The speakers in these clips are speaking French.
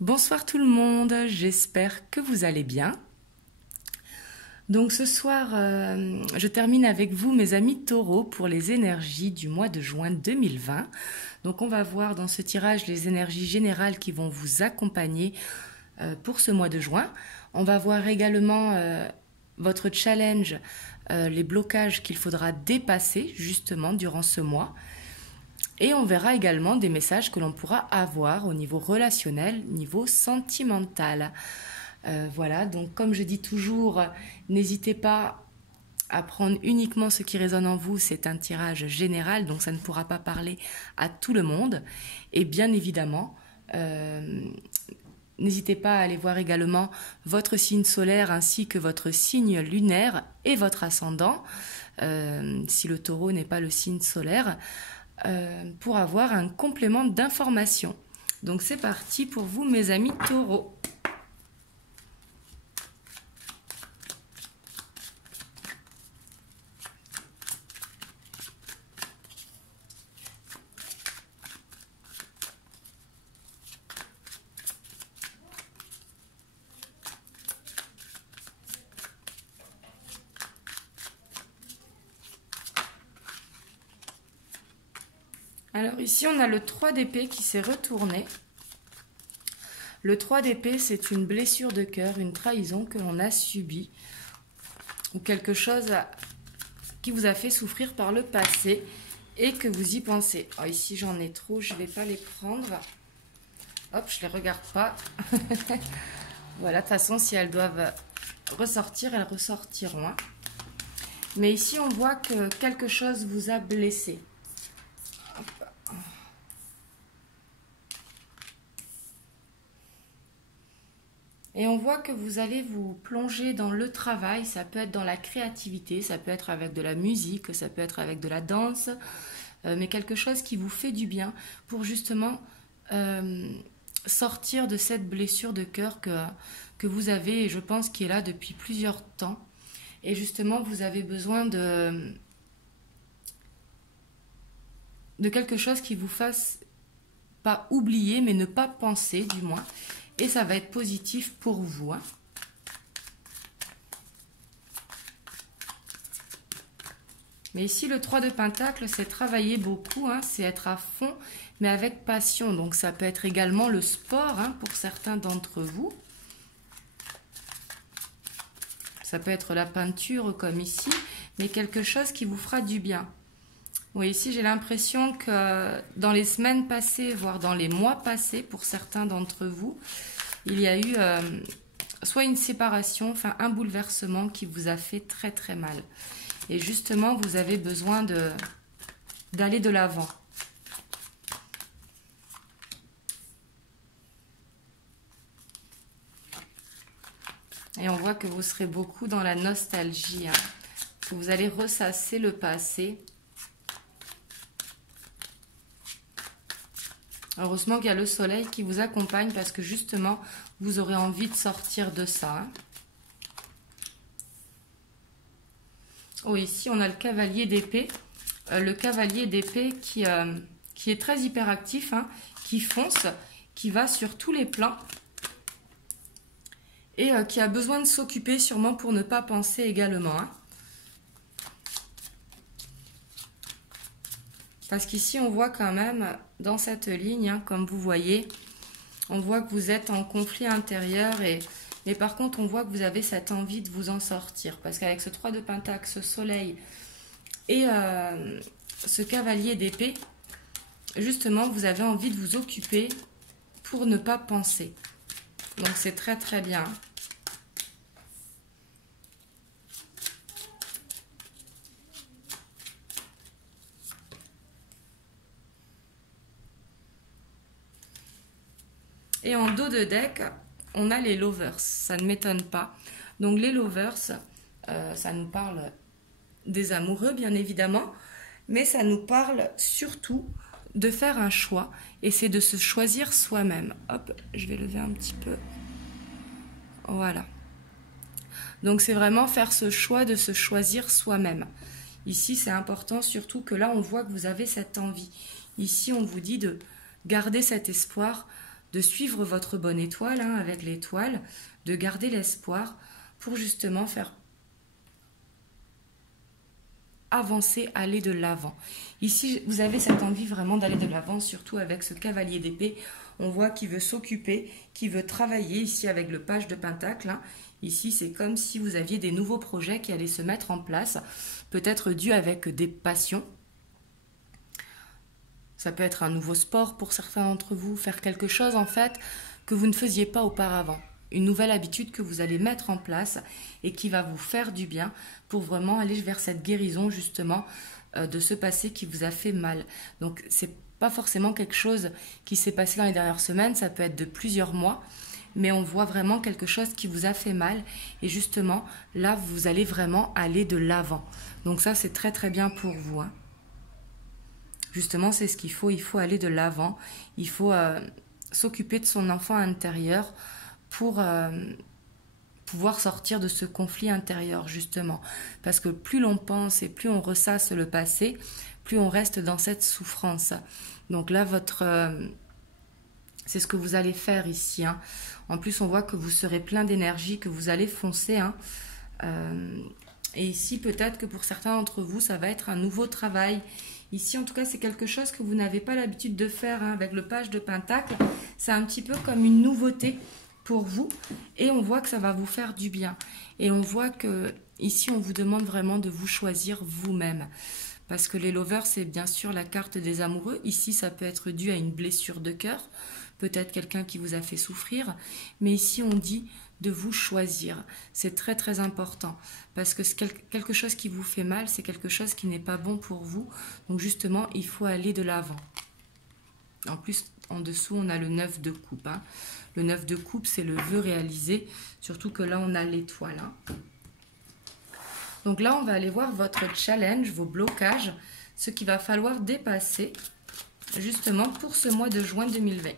Bonsoir tout le monde, j'espère que vous allez bien. Donc ce soir, je termine avec vous mes amis taureaux pour les énergies du mois de juin 2020. Donc on va voir dans ce tirage les énergies générales qui vont vous accompagner pour ce mois de juin. On va voir également votre challenge, les blocages qu'il faudra dépasser justement durant ce mois. Et on verra également des messages que l'on pourra avoir au niveau relationnel, niveau sentimental. Voilà, donc comme je dis toujours, n'hésitez pas à prendre uniquement ce qui résonne en vous. C'est un tirage général, donc ça ne pourra pas parler à tout le monde. Et bien évidemment, n'hésitez pas à aller voir également votre signe solaire ainsi que votre signe lunaire et votre ascendant, si le taureau n'est pas le signe solaire. Pour avoir un complément d'information. Donc c'est parti pour vous mes amis taureaux. Alors ici, on a le 3 d'épée qui s'est retourné. Le 3 d'épée, c'est une blessure de cœur, une trahison que l'on a subie ou quelque chose qui vous a fait souffrir par le passé et que vous y pensez. Oh, ici, j'en ai trop, je ne vais pas les prendre. Hop, je ne les regarde pas. Voilà, de toute façon, si elles doivent ressortir, elles ressortiront. Mais ici, on voit que quelque chose vous a blessé. Et on voit que vous allez vous plonger dans le travail, ça peut être dans la créativité, ça peut être avec de la musique, ça peut être avec de la danse, mais quelque chose qui vous fait du bien pour justement sortir de cette blessure de cœur que vous avez, et je pense qui est là depuis plusieurs temps. Et justement, vous avez besoin de quelque chose qui vous fasse pas oublier, mais ne pas penser du moins. Et ça va être positif pour vous. Mais ici, le 3 de Pentacle, c'est travailler beaucoup, c'est être à fond, mais avec passion. Donc ça peut être également le sport pour certains d'entre vous. Ça peut être la peinture comme ici, mais quelque chose qui vous fera du bien. Oui, ici j'ai l'impression que dans les semaines passées, voire dans les mois passés, pour certains d'entre vous, il y a eu soit une séparation, enfin un bouleversement qui vous a fait très très mal. Et justement, vous avez besoin d'aller de l'avant. Et on voit que vous serez beaucoup dans la nostalgie, que vous allez ressasser le passé. Heureusement qu'il y a le soleil qui vous accompagne parce que justement, vous aurez envie de sortir de ça. Oh, ici, on a le cavalier d'épée. Le cavalier d'épée qui est très hyperactif, qui fonce, qui va sur tous les plans et qui a besoin de s'occuper sûrement pour ne pas penser également. Parce qu'ici, on voit quand même, dans cette ligne, comme vous voyez, on voit que vous êtes en conflit intérieur. Mais par contre, on voit que vous avez cette envie de vous en sortir. Parce qu'avec ce 3 de Pentacle, ce soleil et ce cavalier d'épée, justement, vous avez envie de vous occuper pour ne pas penser. Donc, c'est très très bien. Et en dos de deck, on a les lovers. Ça ne m'étonne pas. Donc les lovers, ça nous parle des amoureux, bien évidemment. Mais ça nous parle surtout de faire un choix. Et c'est de se choisir soi-même. Hop, je vais lever un petit peu. Voilà. Donc c'est vraiment faire ce choix de se choisir soi-même. Ici, c'est important, surtout que là, on voit que vous avez cette envie. Ici, on vous dit de garder cet espoir de suivre votre bonne étoile, hein, avec l'étoile, de garder l'espoir pour justement faire avancer, aller de l'avant. Ici, vous avez cette envie vraiment d'aller de l'avant, surtout avec ce cavalier d'épée. On voit qu'il veut s'occuper, qu'il veut travailler ici avec le page de pentacle. Hein. Ici, c'est comme si vous aviez des nouveaux projets qui allaient se mettre en place, peut-être dû avec des passions. Ça peut être un nouveau sport pour certains d'entre vous, faire quelque chose en fait que vous ne faisiez pas auparavant. Une nouvelle habitude que vous allez mettre en place et qui va vous faire du bien pour vraiment aller vers cette guérison justement de ce passé qui vous a fait mal. Donc c'est pas forcément quelque chose qui s'est passé dans les dernières semaines, ça peut être de plusieurs mois, mais on voit vraiment quelque chose qui vous a fait mal et justement là vous allez vraiment aller de l'avant. Donc ça c'est très très bien pour vous. Hein. Justement c'est ce qu'il faut, il faut aller de l'avant, il faut s'occuper de son enfant intérieur pour pouvoir sortir de ce conflit intérieur, justement. Parce que plus l'on pense et plus on ressasse le passé, plus on reste dans cette souffrance. Donc là, c'est ce que vous allez faire ici. Hein. En plus, on voit que vous serez plein d'énergie, que vous allez foncer. Hein. Et ici, peut-être que pour certains d'entre vous, ça va être un nouveau travail. Ici, en tout cas, c'est quelque chose que vous n'avez pas l'habitude de faire, hein, avec le page de pentacle. C'est un petit peu comme une nouveauté pour vous et on voit que ça va vous faire du bien et on voit que ici on vous demande vraiment de vous choisir vous-même parce que les lovers c'est bien sûr la carte des amoureux. Ici ça peut être dû à une blessure de cœur, peut-être quelqu'un qui vous a fait souffrir, mais ici on dit de vous choisir. C'est très très important parce que quelque chose qui vous fait mal, c'est quelque chose qui n'est pas bon pour vous, donc justement il faut aller de l'avant. En plus en dessous on a le 9 de coupe. Hein. Le 9 de coupe, c'est le vœu réalisé, surtout que là, on a l'étoile. Hein. Donc là, on va aller voir votre challenge, vos blocages, ce qu'il va falloir dépasser, justement, pour ce mois de juin 2020.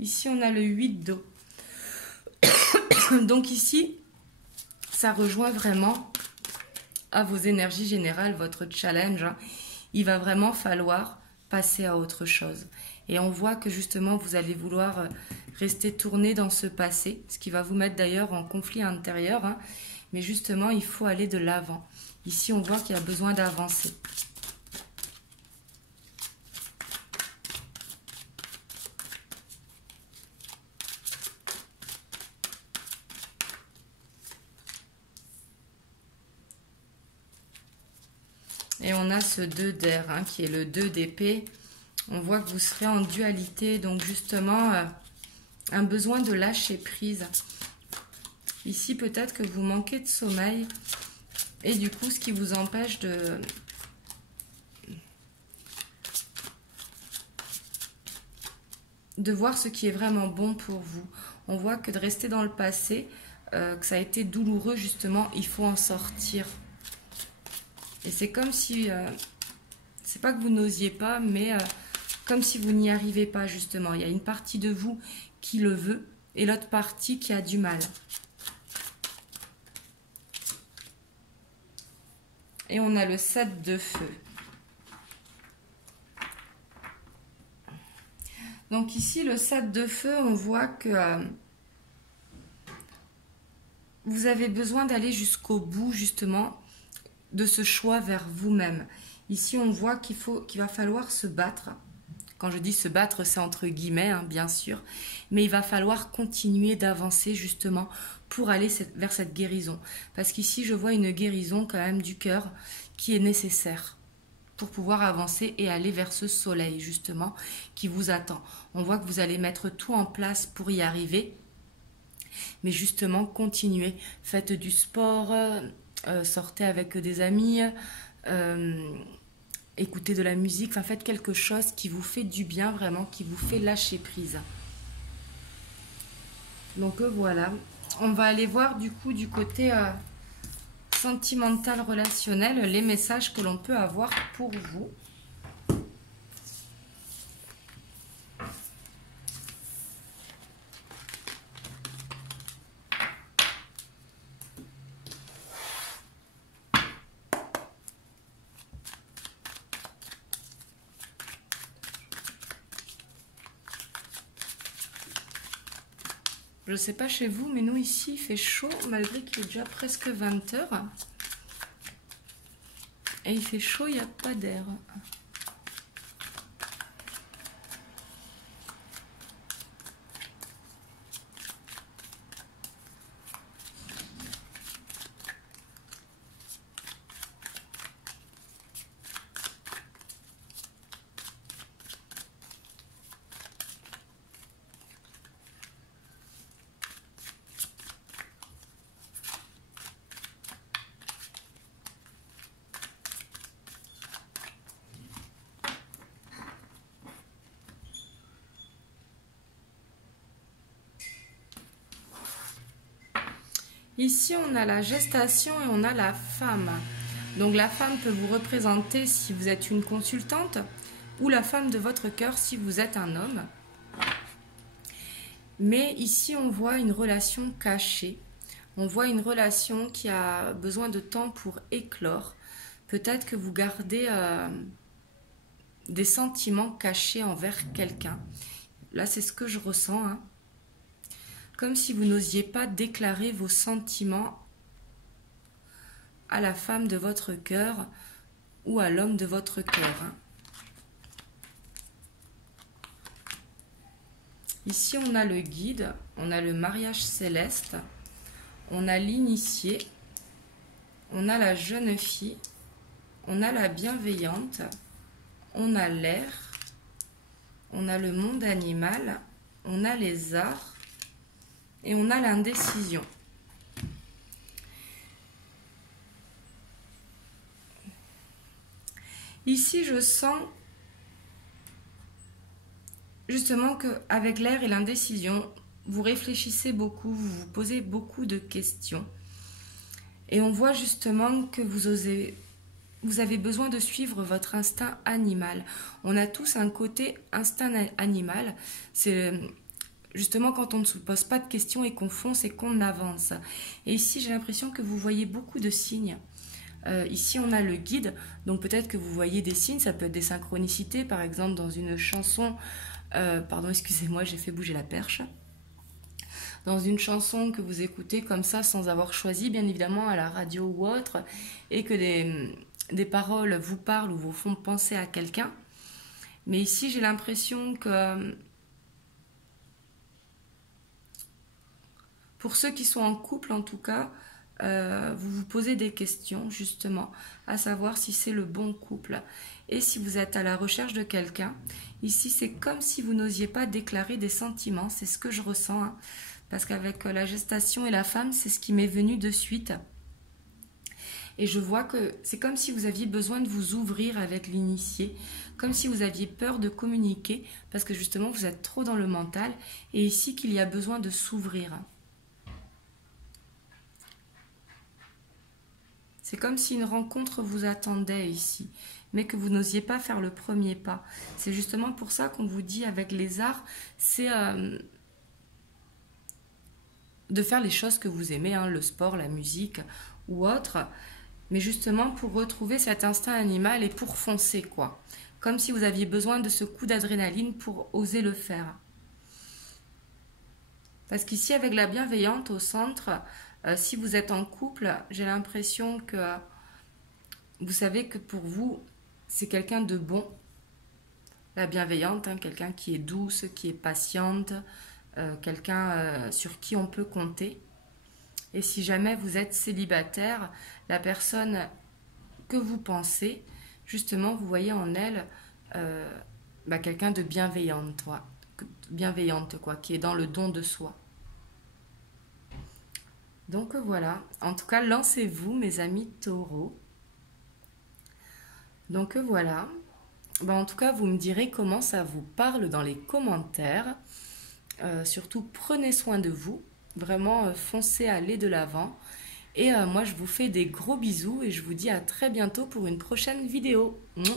Ici, on a le 8 d'eau. Donc ici, ça rejoint vraiment à vos énergies générales, votre challenge. Hein. Il va vraiment falloir passer à autre chose. Et on voit que justement, vous allez vouloir rester tourné dans ce passé, ce qui va vous mettre d'ailleurs en conflit intérieur. Hein. Mais justement, il faut aller de l'avant. Ici, on voit qu'il y a besoin d'avancer. Et on a ce 2 d'air, hein, qui est le 2 d'épée. On voit que vous serez en dualité, donc justement, un besoin de lâcher prise. Ici, peut-être que vous manquez de sommeil, et du coup, ce qui vous empêche de voir ce qui est vraiment bon pour vous. On voit que de rester dans le passé, que ça a été douloureux, justement, il faut en sortir. Et c'est comme si, c'est pas que vous n'osiez pas, mais comme si vous n'y arrivez pas justement. Il y a une partie de vous qui le veut et l'autre partie qui a du mal. Et on a le 7 de feu. Donc ici, le 7 de feu, on voit que vous avez besoin d'aller jusqu'au bout justement de ce choix vers vous-même. Ici, on voit qu'il va falloir se battre. Quand je dis se battre, c'est entre guillemets, hein, bien sûr. Mais il va falloir continuer d'avancer justement pour aller vers cette guérison. Parce qu'ici, je vois une guérison quand même du cœur qui est nécessaire pour pouvoir avancer et aller vers ce soleil justement qui vous attend. On voit que vous allez mettre tout en place pour y arriver. Mais justement, continuez. Faites du sport, sortez avec des amis, écoutez de la musique, enfin faites quelque chose qui vous fait du bien vraiment, qui vous fait lâcher prise. Donc voilà, on va aller voir du coup du côté sentimental relationnel les messages que l'on peut avoir pour vous. Je ne sais pas chez vous, mais nous ici, il fait chaud, malgré qu'il est déjà presque 20 heures. Et il fait chaud, il n'y a pas d'air. Ici, on a la gestation et on a la femme. Donc la femme peut vous représenter si vous êtes une consultante ou la femme de votre cœur si vous êtes un homme. Mais ici, on voit une relation cachée. On voit une relation qui a besoin de temps pour éclore. Peut-être que vous gardez des sentiments cachés envers quelqu'un. Là, c'est ce que je ressens, hein. Comme si vous n'osiez pas déclarer vos sentiments à la femme de votre cœur ou à l'homme de votre cœur. Ici, on a le guide, on a le mariage céleste, on a l'initié, on a la jeune fille, on a la bienveillante, on a l'air, on a le monde animal, on a les arts, et on a l'indécision. Ici, je sens justement qu'avec l'air et l'indécision, vous réfléchissez beaucoup, vous vous posez beaucoup de questions. Et on voit justement que vous avez besoin de suivre votre instinct animal. On a tous un côté instinct animal. C'est justement quand on ne se pose pas de questions et qu'on fonce et qu'on avance. Et ici, j'ai l'impression que vous voyez beaucoup de signes. Ici, on a le guide, donc peut-être que vous voyez des signes, ça peut être des synchronicités, par exemple dans une chanson, pardon, excusez-moi, j'ai fait bouger la perche. Dans une chanson que vous écoutez comme ça, sans avoir choisi, bien évidemment, à la radio ou autre, et que des paroles vous parlent ou vous font penser à quelqu'un. Mais ici, j'ai l'impression que pour ceux qui sont en couple, en tout cas, vous vous posez des questions, justement, à savoir si c'est le bon couple. Et si vous êtes à la recherche de quelqu'un, ici, c'est comme si vous n'osiez pas déclarer des sentiments. C'est ce que je ressens, hein, parce qu'avec la gestation et la femme, c'est ce qui m'est venu de suite. Et je vois que c'est comme si vous aviez besoin de vous ouvrir avec l'initié, comme si vous aviez peur de communiquer, parce que justement, vous êtes trop dans le mental, et ici, qu'il y a besoin de s'ouvrir. C'est comme si une rencontre vous attendait ici, mais que vous n'osiez pas faire le premier pas. C'est justement pour ça qu'on vous dit avec les arts, c'est de faire les choses que vous aimez, hein, le sport, la musique ou autre, mais justement pour retrouver cet instinct animal et pour foncer, quoi. Comme si vous aviez besoin de ce coup d'adrénaline pour oser le faire. Parce qu'ici, avec la bienveillante au centre, si vous êtes en couple, j'ai l'impression que vous savez que pour vous, c'est quelqu'un de bon. La bienveillante, hein, quelqu'un qui est douce, qui est patiente, quelqu'un sur qui on peut compter. Et si jamais vous êtes célibataire, la personne que vous pensez, justement, vous voyez en elle quelqu'un de bienveillante, quoi, qui est dans le don de soi. Donc voilà, en tout cas, lancez-vous, mes amis taureaux. Donc voilà, en tout cas, vous me direz comment ça vous parle dans les commentaires. Surtout, prenez soin de vous. Vraiment, foncez, allez de l'avant. Et moi, je vous fais des gros bisous et je vous dis à très bientôt pour une prochaine vidéo. Mouah.